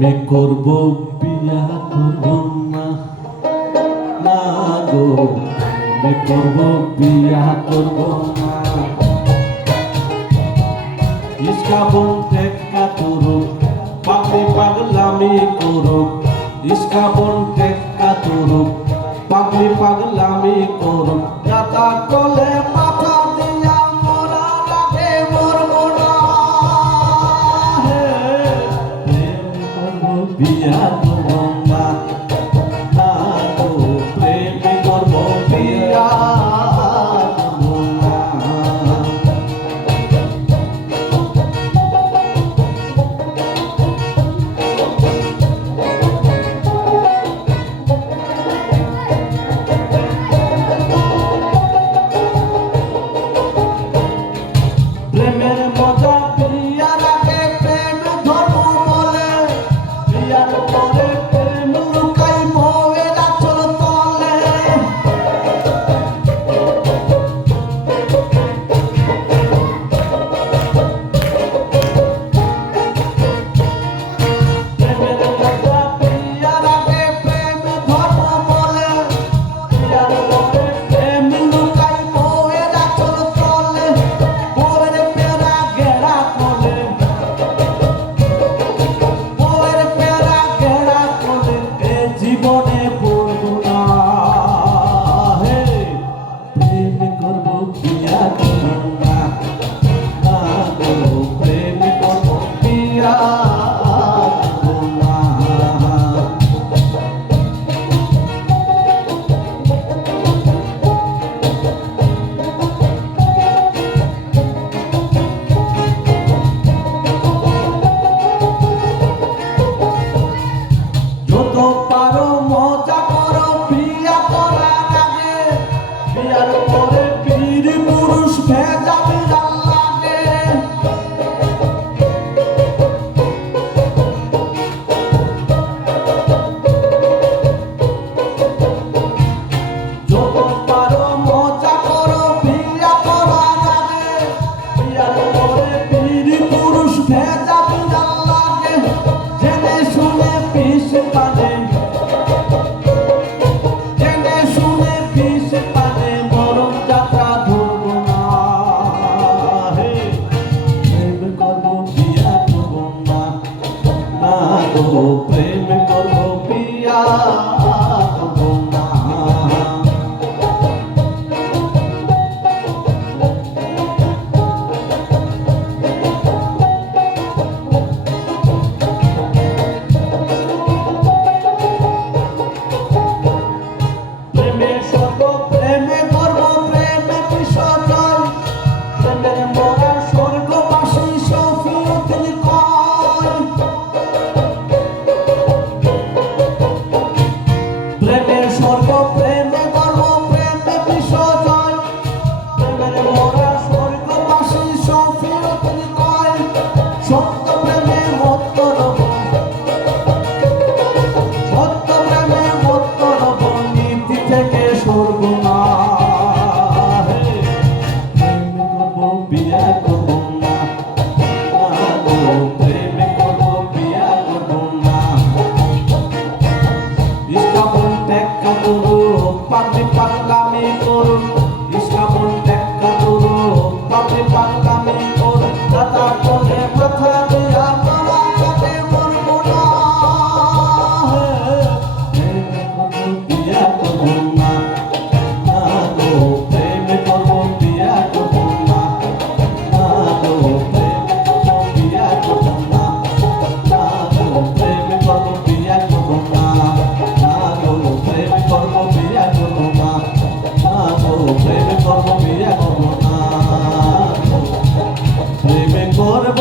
প্রেমে করব বিয়া করব না। না গো প্রেমে করব বিয়া করব না। ইস্কাবন টেক্কা তরুক পাগলি পাগলামি করুক। ইস্কাবন টেক্কা তরুক, পাগলি পাগলামি করুক। দাতা কলে é প্রেম করব পিয়া প্রেমে করব।